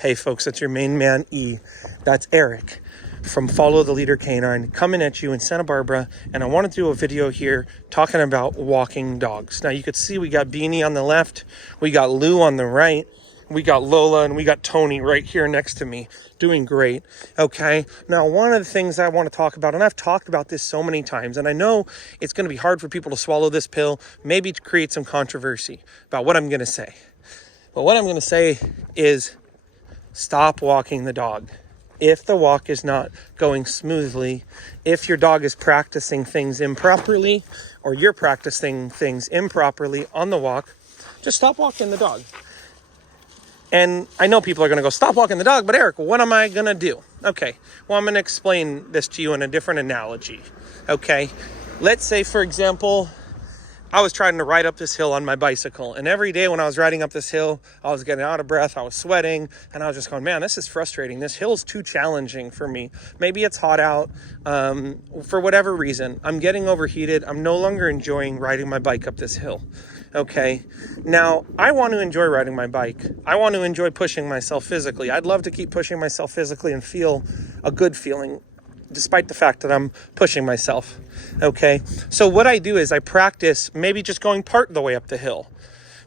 Hey folks, that's your main man E. That's Eric from Follow the Leader Canine coming at you in Santa Barbara, and I want to do a video here talking about walking dogs. Now you could see we got Beanie on the left, we got Lou on the right, we got Lola, and we got Tony right here next to me doing great. Okay, now one of the things I want to talk about, and I've talked about this so many times, and I know it's going to be hard for people to swallow this pill, maybe to create some controversy about what I'm going to say. But what I'm going to say is stop walking the dog. If the walk is not going smoothly, if your dog is practicing things improperly, or you're practicing things improperly on the walk, just stop walking the dog. And I know people are going to go, stop walking the dog, but Eric, what am I going to do? Okay, well, I'm going to explain this to you in a different analogy. Okay, let's say, for example, I was trying to ride up this hill on my bicycle, and every day when I was riding up this hill, I was getting out of breath, I was sweating, and I was just going, man, this is frustrating. This hill's too challenging for me. Maybe it's hot out, for whatever reason. I'm getting overheated. I'm no longer enjoying riding my bike up this hill. Okay, now I want to enjoy riding my bike. I want to enjoy pushing myself physically. I'd love to keep pushing myself physically and feel a good feeling, despite the fact that I'm pushing myself. Okay, so what I do is I practice maybe just going part of the way up the hill.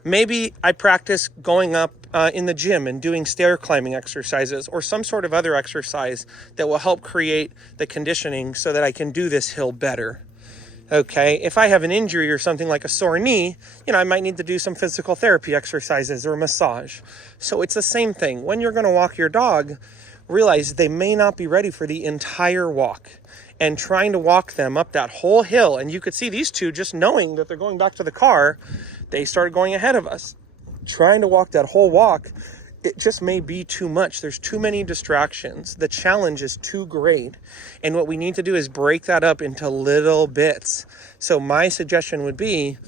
Maybe I practice going up in the gym and doing stair climbing exercises or some sort of other exercise that will help create the conditioning so that I can do this hill better. Okay, if I have an injury or something like a sore knee, I might need to do some physical therapy exercises or massage. So it's the same thing. When you're going to walk your dog, realize they may not be ready for the entire walk, and trying to walk them up that whole hill. And you could see these two, just knowing that they're going back to the car, they started going ahead of us. Trying to walk that whole walk, it just may be too much. There's too many distractions. The challenge is too great. And what we need to do is break that up into little bits. So my suggestion would be,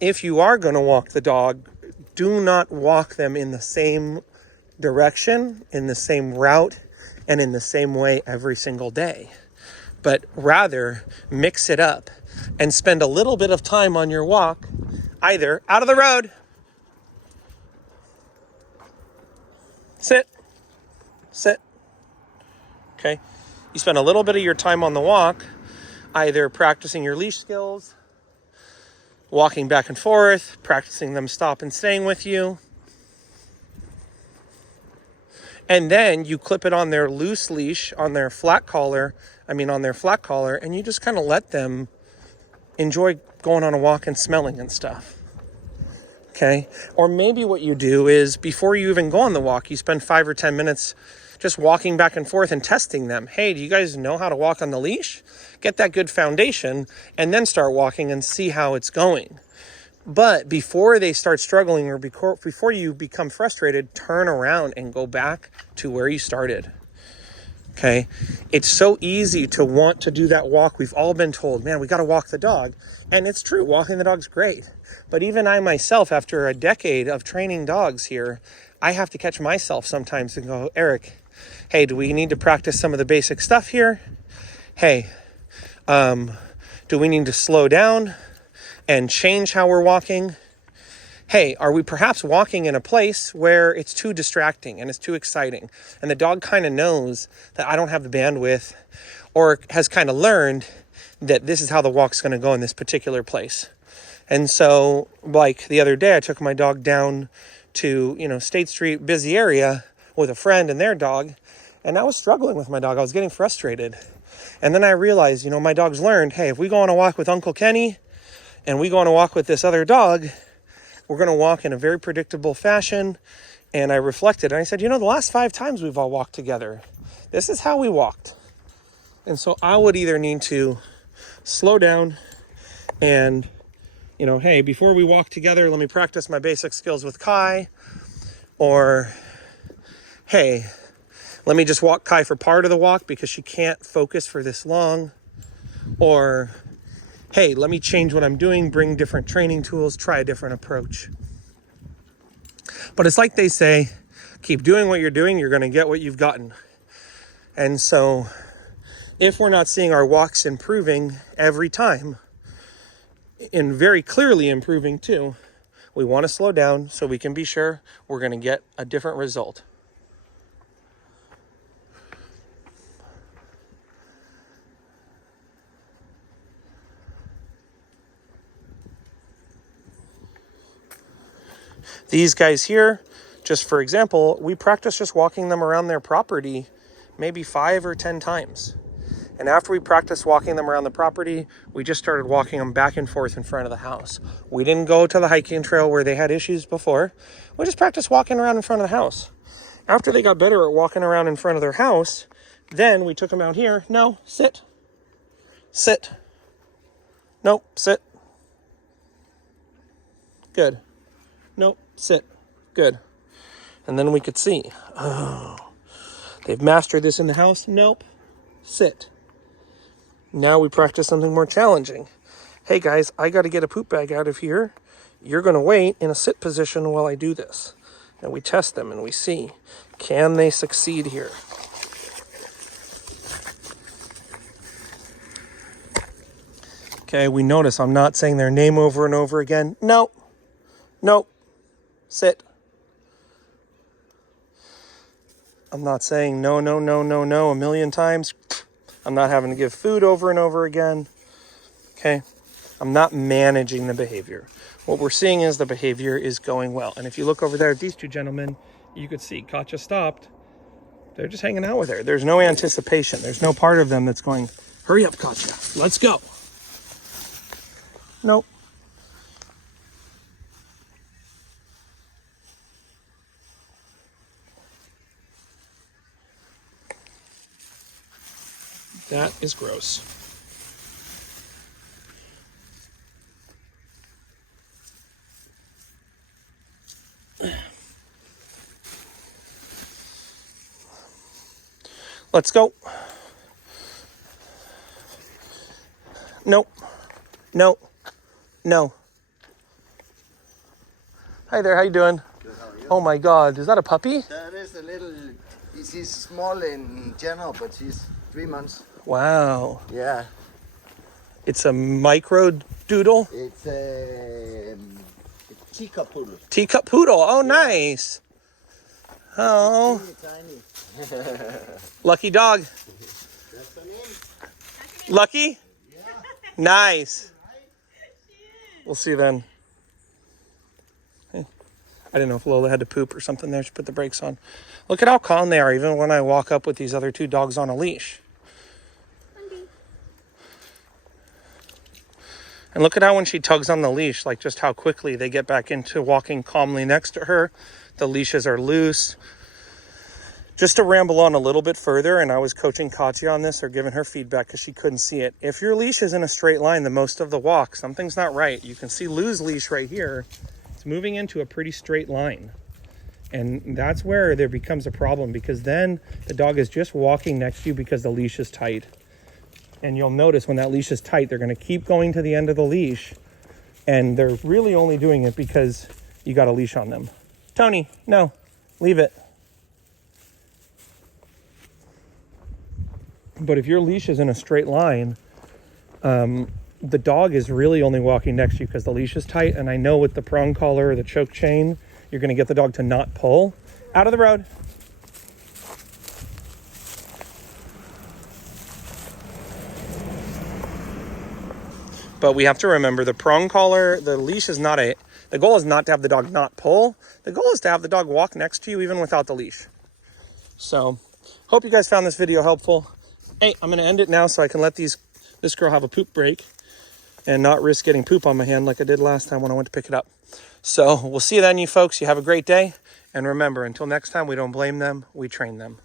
if you are going to walk the dog, do not walk them in the same direction, in the same route, and in the same way every single day. But rather mix it up and spend a little bit of time on your walk, either out of the road, sit, okay? You spend a little bit of your time on the walk, either practicing your leash skills, walking back and forth, practicing them stop and staying with you, and then you clip it on their loose leash, on their flat collar, and you just kind of let them enjoy going on a walk and smelling and stuff. Okay? Or maybe what you do is, before you even go on the walk, you spend 5 or 10 minutes just walking back and forth and testing them. Hey, do you guys know how to walk on the leash? Get that good foundation, and then start walking and see how it's going. But before they start struggling, or before you become frustrated, turn around and go back to where you started. Okay? It's so easy to want to do that walk. We've all been told, man, we got to walk the dog. And it's true, walking the dog's great. But even I myself, after a decade of training dogs here, I have to catch myself sometimes and go, Eric, hey, do we need to practice some of the basic stuff here? Hey, do we need to slow down and change how we're walking? Hey, are we perhaps walking in a place where it's too distracting and it's too exciting, and the dog kind of knows that I don't have the bandwidth, or has kind of learned that this is how the walk's going to go in this particular place? And so, like the other day, I took my dog down to, State Street, busy area, with a friend and their dog, and I was struggling with my dog. I was getting frustrated. And then I realized, my dog's learned, hey, if we go on a walk with Uncle Kenny, and we go on a walk with this other dog, we're going to walk in a very predictable fashion. And I reflected and I said, the last 5 times we've all walked together, this is how we walked. And so I would either need to slow down and, hey, before we walk together, let me practice my basic skills with Kai. Or, hey, let me just walk Kai for part of the walk because she can't focus for this long. Or, hey, let me change what I'm doing, bring different training tools, try a different approach. But it's like they say, keep doing what you're doing, you're going to get what you've gotten. And so if we're not seeing our walks improving every time, and very clearly improving too, we want to slow down so we can be sure we're going to get a different result. These guys here, just for example, we practice just walking them around their property maybe 5 or 10 times. And after we practiced walking them around the property, we just started walking them back and forth in front of the house. We didn't go to the hiking trail where they had issues before. We just practiced walking around in front of the house. After they got better at walking around in front of their house, then we took them out here. No, sit. Sit. Nope, sit. Good. Nope, sit. Good. And then we could see, oh, they've mastered this in the house. Nope, sit. Now we practice something more challenging. Hey guys, I got to get a poop bag out of here. You're going to wait in a sit position while I do this. And we test them and we see, can they succeed here? Okay, we notice I'm not saying their name over and over again. No, no, sit. I'm not saying no, no, no, no, no a million times. I'm not having to give food over and over again. Okay, I'm not managing the behavior. What we're seeing is the behavior is going well. And if you look over there at these two gentlemen, you could see Katya stopped. They're just hanging out with her. There's no anticipation. There's no part of them that's going, hurry up, Katya, let's go. Nope. That is gross. Let's go. Nope. No. No. Hi there, how you doing? Good, how are you? Oh my God, is that a puppy? That is a little, she's small in general, but she's 3 months. Wow. Yeah. It's a micro doodle? It's a teacup poodle. Teacup poodle, oh nice. Oh, Tiny. lucky dog. That's her name. Lucky? Yeah. Nice. We'll see then. Hey, I didn't know if Lola had to poop or something there. She put the brakes on. Look at how calm they are, even when I walk up with these other two dogs on a leash. And look at how when she tugs on the leash, like just how quickly they get back into walking calmly next to her. The leashes are loose. Just to ramble on a little bit further, and I was coaching Katya on this or giving her feedback because she couldn't see it. If your leash is in a straight line the most of the walk, something's not right. You can see Lou's leash right here. It's moving into a pretty straight line. And that's where there becomes a problem, because then the dog is just walking next to you because the leash is tight. And you'll notice when that leash is tight, they're going to keep going to the end of the leash. And they're really only doing it because you got a leash on them. Tony, no, leave it. But if your leash is in a straight line, the dog is really only walking next to you because the leash is tight. And I know with the prong collar or the choke chain, you're going to get the dog to not pull. Out of the road. But we have to remember the prong collar, the leash is not the goal is not to have the dog not pull. The goal is to have the dog walk next to you even without the leash. So, hope you guys found this video helpful. Hey, I'm going to end it now so I can let this girl have a poop break and not risk getting poop on my hand like I did last time when I went to pick it up. So, we'll see you then, you folks. You have a great day. And remember, until next time, we don't blame them, we train them.